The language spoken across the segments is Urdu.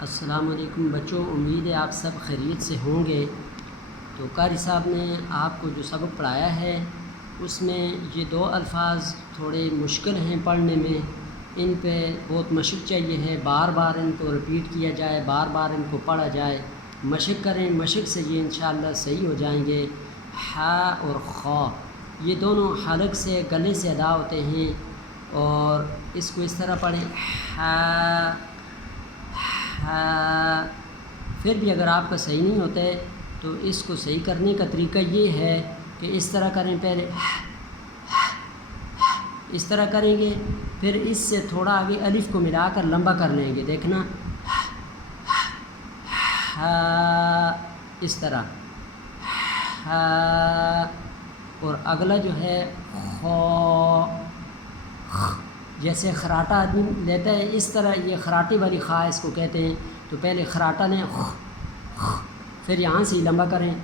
السلام علیکم بچوں، امید ہے آپ سب خیریت سے ہوں گے۔ تو قاری صاحب نے آپ کو جو سبق پڑھایا ہے اس میں یہ دو الفاظ تھوڑے مشکل ہیں پڑھنے میں، ان پہ بہت مشق چاہیے ہے، بار بار ان کو رپیٹ کیا جائے، بار بار ان کو پڑھا جائے، مشق کریں، مشق سے یہ انشاءاللہ صحیح ہو جائیں گے۔ ح اور خ یہ دونوں حلق سے گلے سے ادا ہوتے ہیں، اور اس کو اس طرح پڑھیں ح۔ پھر بھی اگر آپ کا صحیح نہیں ہوتا ہے تو اس کو صحیح کرنے کا طریقہ یہ ہے کہ اس طرح کریں، پہلے اس طرح کریں گے، پھر اس سے تھوڑا آگے الف کو ملا کر لمبا کر لیں گے، دیکھنا اس طرح، اور اگلا جو ہے جیسے خراٹا آدمی لیتا ہے اس طرح، یہ خراٹے والی خا اس کو کہتے ہیں۔ تو پہلے خراٹا لیں، پھر یہاں سے ہی لمبا کریں،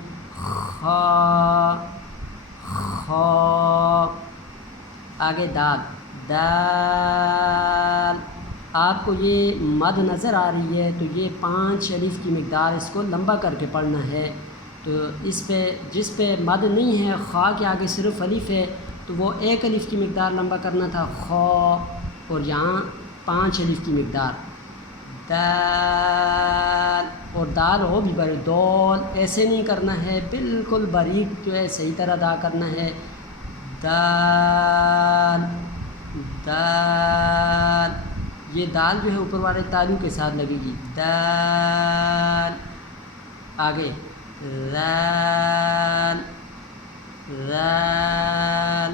آگے دال، دال۔ آپ کو یہ مد نظر آ رہی ہے تو یہ 5 الف کی مقدار اس کو لمبا کر کے پڑھنا ہے۔ تو اس پہ جس پہ مد نہیں ہے، خا کے آگے صرف الف ہے، تو وہ 1 الف کی مقدار لمبا کرنا تھا خا، اور یہاں 5 الف کی مقدار دال، اور دال ہو بھی بڑی دول، ایسے نہیں کرنا ہے، بالکل باریک جو ہے صحیح طرح ادا کرنا ہے، دال دال۔ یہ دال جو ہے اوپر والے تالو کے ساتھ لگے گی، دال۔ آگے ذال، ذال۔